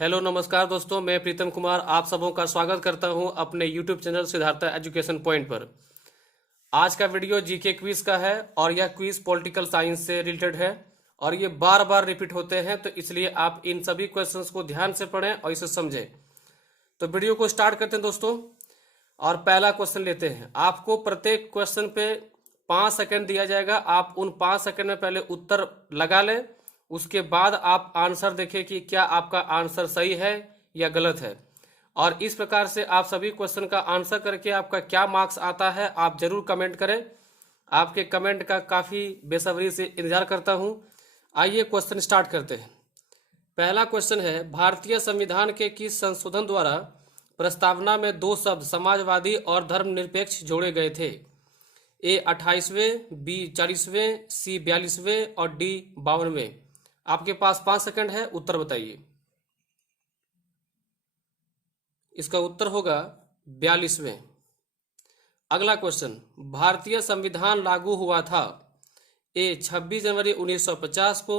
Hello नमस्कार दोस्तों, मैं प्रीतम कुमार आप सबों का स्वागत करता हूं अपने YouTube channel Siddharth education point पर। आज का वीडियो जीके क्विज का है और यह क्विज पॉलिटिकल साइंस से रिलेटेड है और ये बार बार रिपीट होते हैं, तो इसलिए आप इन सभी क्वेश्चंस को ध्यान से पढ़ें और इसे समझें। तो वीडियो को स्टार्ट करते हैं दोस्तों और पहला क्वेश्चन लेते हैं। आपको प्रत्येक क्वेश्चन पे 5 सेकंड दिया जाएगा। आप उन 5 सेकंड में पहले उत्तर लगा लें, उसके बाद आप आंसर देखें कि क्या आपका आंसर सही है या गलत है। और इस प्रकार से आप सभी क्वेश्चन का आंसर करके आपका क्या मार्क्स आता है आप जरूर कमेंट करें। आपके कमेंट का काफ़ी बेसब्री से इंतजार करता हूं। आइए क्वेश्चन स्टार्ट करते हैं। पहला क्वेश्चन है, भारतीय संविधान के किस संशोधन द्वारा प्रस्तावना में 2 शब्द समाजवादी और धर्मनिरपेक्ष जोड़े गए थे? ए 28वें, बी 40वें, सी 42वें और डी 52वें। आपके पास 5 सेकंड है, उत्तर बताइए। इसका उत्तर होगा 42वें। अगला क्वेश्चन, भारतीय संविधान लागू हुआ था ए 26 जनवरी 1950 को,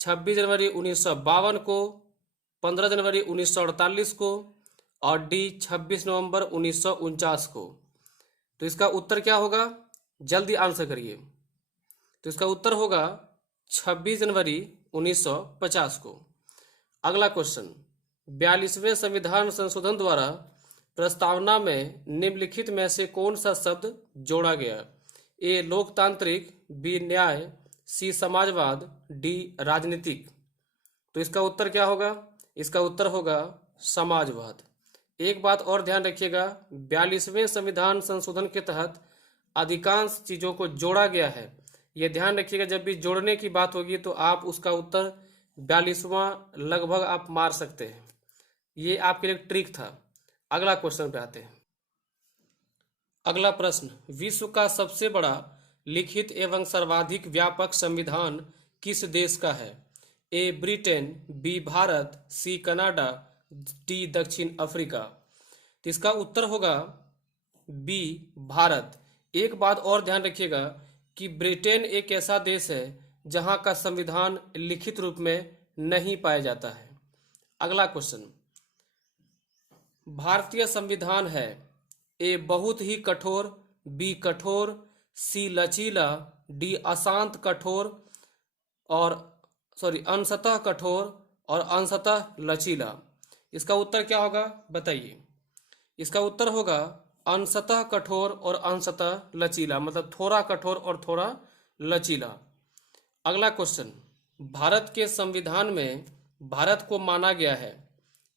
26 जनवरी 1952 को, 15 जनवरी 1948 को और डी 26 नवंबर 1949 को। तो इसका उत्तर क्या होगा? जल्दी आंसर करिए। तो इसका उत्तर होगा 26 जनवरी 1950 को। अगला क्वेश्चन, 42वें संविधान संशोधन द्वारा प्रस्तावना में निम्नलिखित में से कौन सा शब्द जोड़ा गया? ए लोकतांत्रिक, बी न्याय, सी समाजवाद, डी राजनीतिक। तो इसका उत्तर क्या होगा? इसका उत्तर होगा समाजवाद। एक बात और ध्यान रखिएगा, 42वें संविधान संशोधन के तहत अधिकांश चीज़ों को जोड़ा गया है। यह ध्यान रखिएगा, जब भी जोड़ने की बात होगी तो आप उसका उत्तर 42वां लगभग आप मार सकते हैं। ये आपके लिए ट्रिक था। अगला क्वेश्चन पे आते हैं। अगला प्रश्न, विश्व का सबसे बड़ा लिखित एवं सर्वाधिक व्यापक संविधान किस देश का है? A Britain, B Bharat, C Canada, D दक्षिण अफ्रीका। तो इसका उत्तर होगा बी भारत। एक बात और ध्यान रखिएगा कि ब्रिटेन एक ऐसा देश है जहां का संविधान लिखित रूप में नहीं पाया जाता है। अगला क्वेश्चन, भारतीय संविधान है ए बहुत ही कठोर, बी कठोर, सी लचीला, डी अशांत कठोर और अंशतः कठोर और अंशतः लचीला। इसका उत्तर क्या होगा बताइए। इसका उत्तर होगा अंशतः कठोर और अंशतः लचीला, मतलब थोड़ा कठोर और थोड़ा लचीला। अगला क्वेश्चन, भारत के संविधान में भारत को माना गया है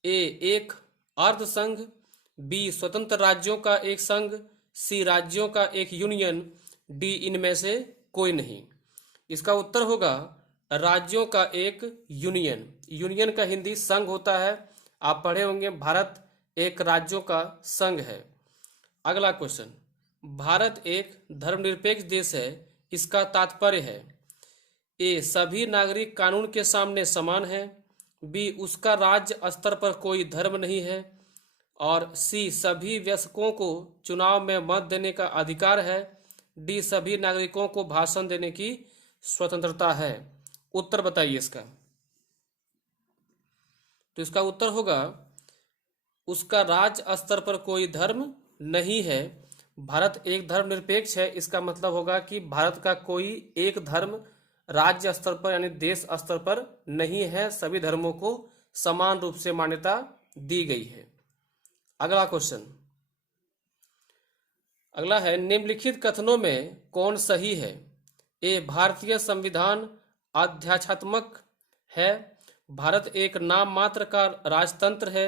ए एक अर्ध संघ, बी स्वतंत्र राज्यों का एक संघ, सी राज्यों का एक यूनियन, डी इनमें से कोई नहीं। इसका उत्तर होगा राज्यों का एक यूनियन। यूनियन का हिंदी संघ होता है, आप पढ़े होंगे। भारत एक राज्यों का संघ है। अगला क्वेश्चन, भारत एक धर्मनिरपेक्ष देश है, इसका तात्पर्य है ए सभी नागरिक कानून के सामने समान हैं, बी उसका राज्य स्तर पर कोई धर्म नहीं है और सी सभी वयस्कों को चुनाव में मत देने का अधिकार है, डी सभी नागरिकों को भाषण देने की स्वतंत्रता है। उत्तर बताइए इसका। तो इसका उत्तर होगा उसका राज्य स्तर पर कोई धर्म नहीं है। भारत एक धर्मनिरपेक्ष है, इसका मतलब होगा कि भारत का कोई एक धर्म राज्य स्तर पर यानी देश स्तर पर नहीं है, सभी धर्मों को समान रूप से मान्यता दी गई है। अगला क्वेश्चन, अगला है, निम्नलिखित कथनों में कौन सही है? ए भारतीय संविधान आध्यात्मात्मक है, भारत एक नाम मात्र का राजतंत्र है,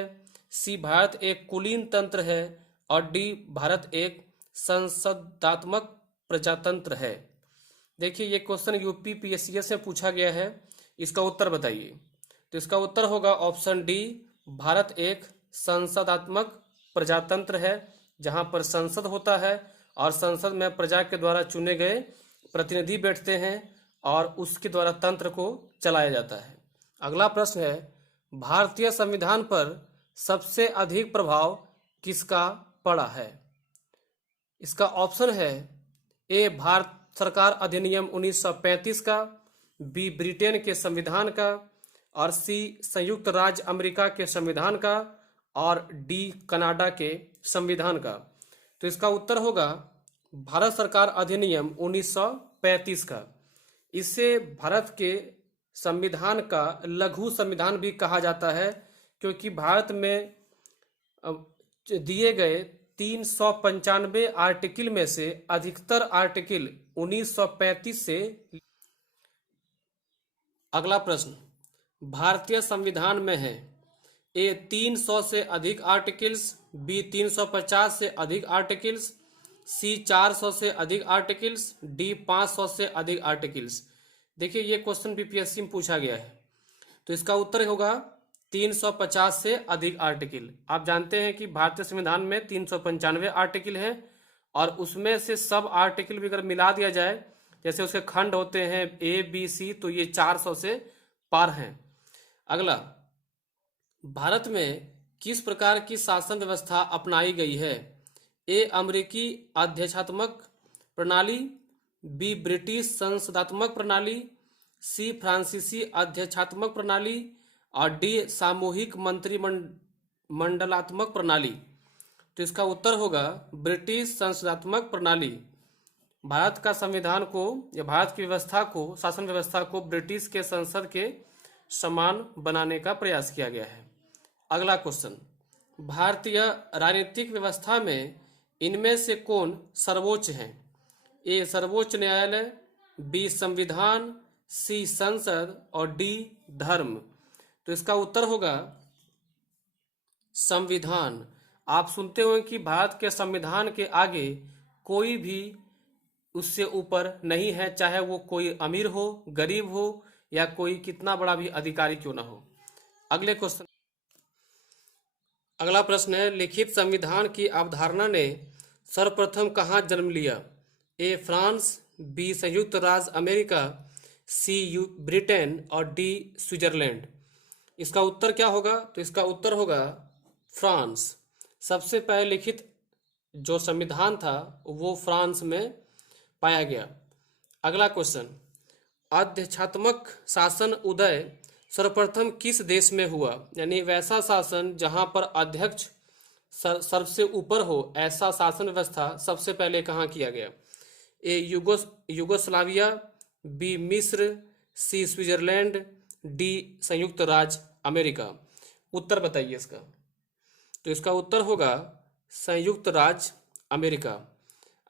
सी भारत एक कुलीन तंत्र है और डी भारत एक संसदात्मक प्रजातंत्र है। देखिए ये क्वेश्चन यूपी पीएससी में पूछा गया है, इसका उत्तर बताइए। तो इसका उत्तर होगा ऑप्शन डी, भारत एक संसदात्मक प्रजातंत्र है, जहां पर संसद होता है और संसद में प्रजा के द्वारा चुने गए प्रतिनिधि बैठते हैं और उसके द्वारा तंत्र को चलाया जाता है। अगला प्रश्न है, भारतीय संविधान पर सबसे अधिक प्रभाव किसका पड़ा है? इसका ऑप्शन है ए भारत सरकार अधिनियम 1935 का, बी ब्रिटेन के संविधान का, और सी संयुक्त राज्य अमेरिका के संविधान का और डी कनाडा के संविधान का। तो इसका उत्तर होगा भारत सरकार अधिनियम 1935 का। इसे भारत के संविधान का लघु संविधान भी कहा जाता है, क्योंकि भारत में दिए गए 395 आर्टिकल में से अधिकतर आर्टिकल 1935 से। अगला प्रश्न भारतीय संविधान में है। ए 300 से अधिक आर्टिकल्स, बी 350 से अधिक आर्टिकल्स, सी 400 से अधिक आर्टिकल्स, डी 500 से अधिक आर्टिकल्स। देखिए ये क्वेश्चन बीपीएससी में पूछा गया है, तो इसका उत्तर होगा 350 से अधिक आर्टिकल। आप जानते हैं कि भारतीय संविधान में 395 आर्टिकल हैं और उसमें से सब आर्टिकल भी अगर मिला दिया जाए, जैसे उसके खंड होते हैं ए बी सी, तो ये 400 से पार हैं। अगला, भारत में किस प्रकार की शासन व्यवस्था अपनाई गई है? ए अमेरिकी अध्यक्षात्मक प्रणाली, बी ब्रिटिश संसदात्मक प्रणाली, सी फ्रांसीसी अध्यक्षात्मक प्रणाली और डी सामूहिक मंत्रिमंडलात्मक प्रणाली। तो इसका उत्तर होगा ब्रिटिश संसदात्मक प्रणाली। भारत का संविधान को या भारत की व्यवस्था को, शासन व्यवस्था को ब्रिटिश के संसद के समान बनाने का प्रयास किया गया है। अगला क्वेश्चन, भारतीय राजनीतिक व्यवस्था में इनमें से कौन सर्वोच्च है? ए सर्वोच्च न्यायालय, बी संविधान, सी संसद और डी धर्म। तो इसका उत्तर होगा संविधान। आप सुनते हो कि भारत के संविधान के आगे कोई भी उससे ऊपर नहीं है, चाहे वो कोई अमीर हो, गरीब हो या कोई कितना बड़ा भी अधिकारी क्यों ना हो। अगला प्रश्न है, लिखित संविधान की अवधारणा ने सर्वप्रथम कहाँ जन्म लिया? ए फ्रांस, बी संयुक्त राज्य अमेरिका, सी ब्रिटेन और डी स्विट्जरलैंड। इसका उत्तर क्या होगा? तो इसका उत्तर होगा फ्रांस। सबसे पहले लिखित जो संविधान था वो फ्रांस में पाया गया। अगला क्वेश्चन, अध्यक्षात्मक शासन उदय सर्वप्रथम किस देश में हुआ? यानी वैसा शासन जहां पर अध्यक्ष सबसे ऊपर हो, ऐसा शासन व्यवस्था सबसे पहले कहाँ किया गया? ए युगोस्लाविया, बी मिस्र, सी स्विट्जरलैंड, डी संयुक्त राज्य अमेरिका। उत्तर बताइए इसका। तो इसका उत्तर होगा संयुक्त राज्य अमेरिका।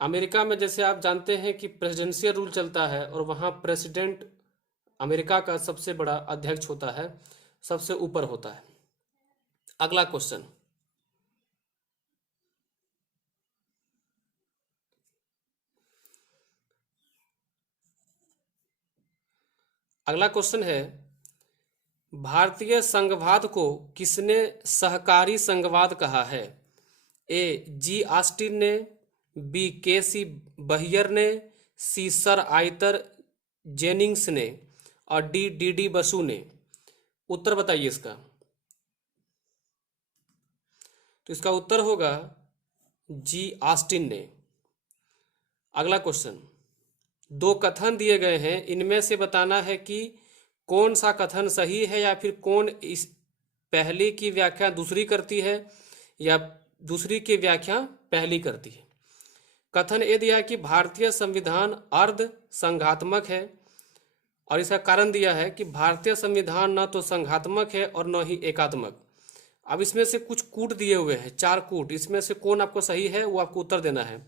अमेरिका में जैसे आप जानते हैं कि प्रेसिडेंशियल रूल चलता है और वहाँ प्रेसिडेंट अमेरिका का सबसे बड़ा अध्यक्ष होता है, सबसे ऊपर होता है। अगला क्वेश्चन, है भारतीय संघवाद को किसने सहकारी संघवाद कहा है? ए जी ऑस्टिन ने, बी के सी बहियर ने, सी सर आइतर जेनिंग्स ने और डी डी डी बसु ने। उत्तर बताइए इसका। तो इसका उत्तर होगा जी ऑस्टिन ने। अगला क्वेश्चन, दो कथन दिए गए हैं, इनमें से बताना है कि कौन सा कथन सही है या फिर कौन इस पहली की व्याख्या दूसरी करती है या दूसरी की व्याख्या पहली करती है। कथन ये दिया कि भारतीय संविधान अर्ध संघात्मक है और इसका कारण दिया है कि भारतीय संविधान न तो संघात्मक है और न ही एकात्मक। अब इसमें से कुछ कूट दिए हुए हैं, 4 कूट, इसमें से कौन आपको सही है वो आपको उत्तर देना है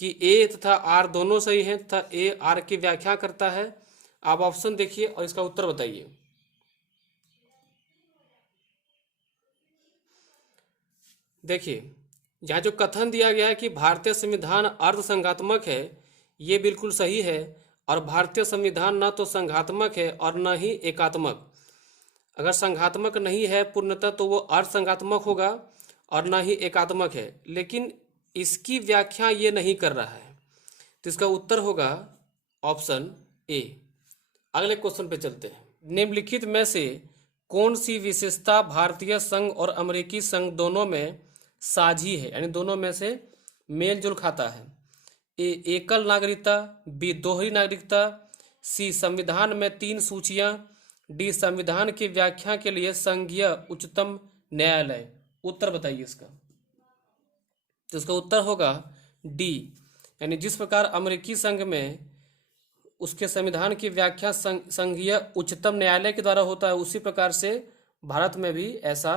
कि ए तथा आर दोनों सही हैं तथा ए आर की व्याख्या करता है। आप ऑप्शन देखिए और इसका उत्तर बताइए। देखिए यहाँ जो कथन दिया गया है कि भारतीय संविधान अर्ध संघात्मक है, ये बिल्कुल सही है और भारतीय संविधान न तो संघात्मक है और न ही एकात्मक। अगर संघात्मक नहीं है पूर्णतः तो वो अर्ध संघात्मक होगा और न ही एकात्मक है, लेकिन इसकी व्याख्या ये नहीं कर रहा है। तो इसका उत्तर होगा ऑप्शन ए। अगले क्वेश्चन पे चलते हैं। निम्नलिखित में से कौन सी विशेषता भारतीय संघ और अमेरिकी संघ दोनों में साझी है, यानी दोनों में से मेल जोल खाता है? ए एकल नागरिकता, बी दोहरी नागरिकता, सी संविधान में 3 सूचियां, डी संविधान की व्याख्या के लिए संघीय उच्चतम न्यायालय। उत्तर बताइए इसका। तो इसका उत्तर होगा डी, यानी जिस प्रकार अमेरिकी संघ में उसके संविधान की व्याख्या संघीय उच्चतम न्यायालय के द्वारा होता है, उसी प्रकार से भारत में भी ऐसा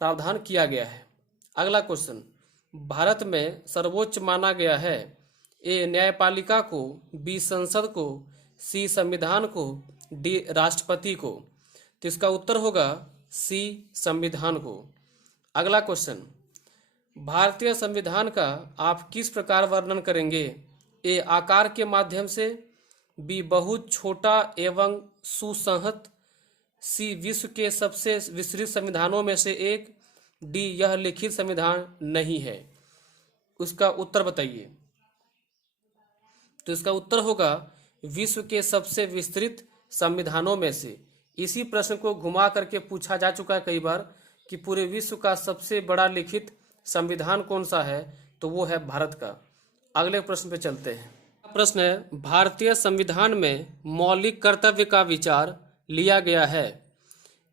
प्रावधान किया गया है। अगला क्वेश्चन, भारत में सर्वोच्च माना गया है ए न्यायपालिका को, बी संसद को, सी संविधान को, डी राष्ट्रपति को। तो इसका उत्तर होगा सी संविधान को। अगला क्वेश्चन, भारतीय संविधान का आप किस प्रकार वर्णन करेंगे? ए आकार के माध्यम से, बी बहुत छोटा एवं सुसंहत, सी विश्व के सबसे विस्तृत संविधानों में से एक, डी यह लिखित संविधान नहीं है। उसका उत्तर बताइए। तो इसका उत्तर होगा विश्व के सबसे विस्तृत संविधानों में से। इसी प्रश्न को घुमा करके पूछा जा चुका है कई बार कि पूरे विश्व का सबसे बड़ा लिखित संविधान कौन सा है, तो वो है भारत का। अगले प्रश्न पे चलते हैं। प्रश्न है, भारतीय संविधान में मौलिक कर्तव्य का विचार लिया गया है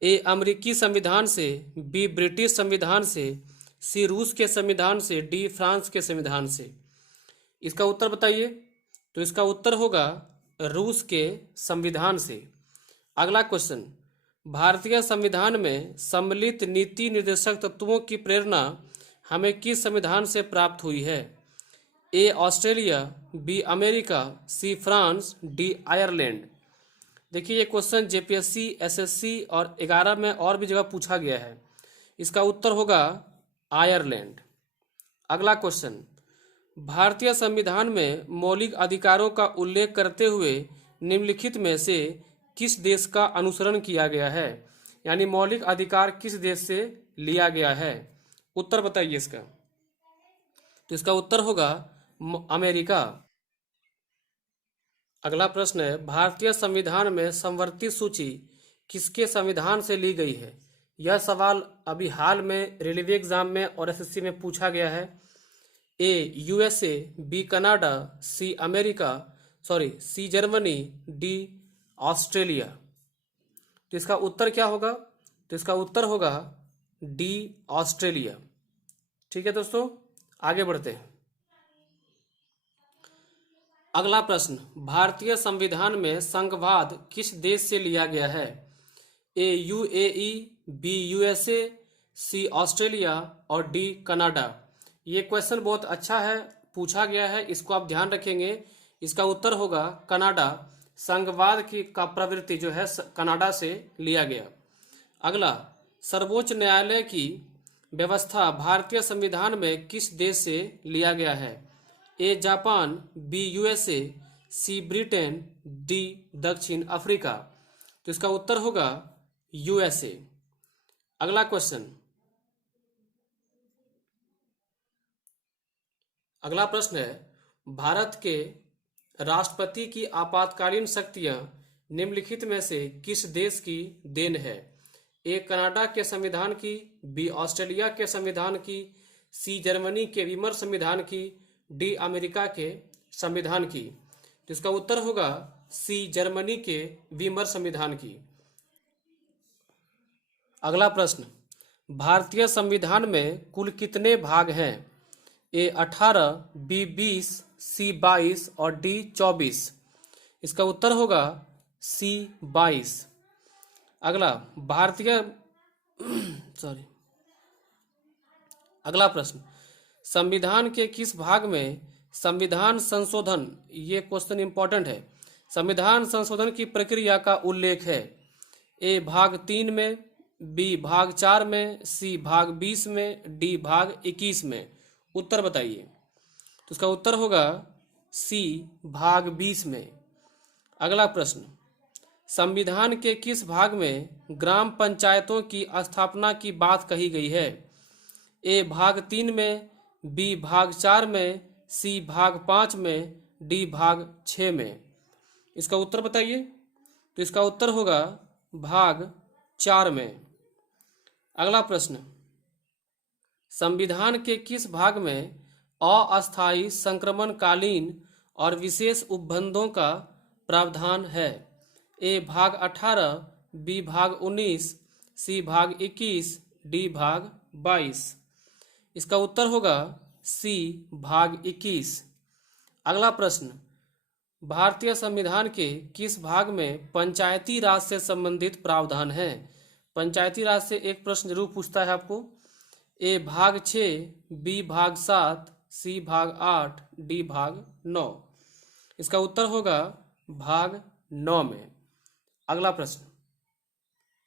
ए अमेरिकी संविधान से, बी ब्रिटिश संविधान से, सी रूस के संविधान से, डी फ्रांस के संविधान से। इसका उत्तर बताइए। तो इसका उत्तर होगा रूस के संविधान से। अगला क्वेश्चन, भारतीय संविधान में सम्मिलित नीति निर्देशक तत्वों की प्रेरणा हमें किस संविधान से प्राप्त हुई है? A Australia, B America, C France, D Ireland. देखिए, ये क्वेश्चन जेपीएससी, एसएससी और 11 में और भी जगह पूछा गया है। इसका उत्तर होगा आयरलैंड। अगला क्वेश्चन, भारतीय संविधान में मौलिक अधिकारों का उल्लेख करते हुए निम्नलिखित में से किस देश का अनुसरण किया गया है? यानी मौलिक अधिकार किस देश से लिया गया है? उत्तर बताइए इसका। तो इसका उत्तर होगा अमेरिका। अगला प्रश्न है, भारतीय संविधान में समवर्ती सूची किसके संविधान से ली गई है? यह सवाल अभी हाल में रेलवे एग्जाम में और एसएससी में पूछा गया है। A USA, B Canada, C America, C Germany, D Australia. तो इसका उत्तर क्या होगा? तो इसका उत्तर होगा डी ऑस्ट्रेलिया। ठीक है दोस्तों, आगे बढ़ते हैं। अगला प्रश्न, भारतीय संविधान में संघवाद किस देश से लिया गया है? ए यूएई, बी यूएसए, सी ऑस्ट्रेलिया और डी कनाडा। ये क्वेश्चन बहुत अच्छा है, पूछा गया है, इसको आप ध्यान रखेंगे। इसका उत्तर होगा कनाडा। संघवाद की का प्रवृत्ति जो है कनाडा से लिया गया। अगला, सर्वोच्च न्यायालय की व्यवस्था भारतीय संविधान में किस देश से लिया गया है? A Japan, B USA, C Britain, D दक्षिण अफ्रीका। तो इसका उत्तर होगा यूएसए। अगला क्वेश्चन, अगला प्रश्न है, भारत के राष्ट्रपति की आपातकालीन शक्तियां निम्नलिखित में से किस देश की देन है? ए कनाडा के संविधान की, बी ऑस्ट्रेलिया के संविधान की, सी जर्मनी के विमर संविधान की, डी अमेरिका के संविधान की। तो इसका उत्तर होगा सी जर्मनी के विमर संविधान की। अगला प्रश्न, भारतीय संविधान में कुल कितने भाग हैं? ए 18, बी 20, सी 22 और डी 24। इसका उत्तर होगा सी 22। अगला अगला प्रश्न, संविधान के किस भाग में संविधान संशोधन, ये क्वेश्चन इंपॉर्टेंट है, संविधान संशोधन की प्रक्रिया का उल्लेख है? ए भाग 3 में, बी भाग 4 में, सी भाग 20 में, डी भाग 21 में। उत्तर बताइए। तो उसका उत्तर होगा सी भाग 20 में। अगला प्रश्न, संविधान के किस भाग में ग्राम पंचायतों की स्थापना की बात कही गई है? ए भाग 3 में, बी भाग 4 में, सी भाग 5 में, डी भाग 6 में। इसका उत्तर बताइए। तो इसका उत्तर होगा भाग 4 में। अगला प्रश्न, संविधान के किस भाग में अस्थायी संक्रमणकालीन और विशेष उपबंधों का प्रावधान है? ए भाग 18, बी भाग 19, सी भाग 21, डी भाग 22। इसका उत्तर होगा सी भाग 21। अगला प्रश्न, भारतीय संविधान के किस भाग में पंचायती राज से संबंधित प्रावधान है? पंचायती राज से एक प्रश्न जरूर पूछता है आपको। ए भाग 6, बी भाग 7, सी भाग 8, डी भाग 9। इसका उत्तर होगा भाग 9 में। अगला प्रश्न,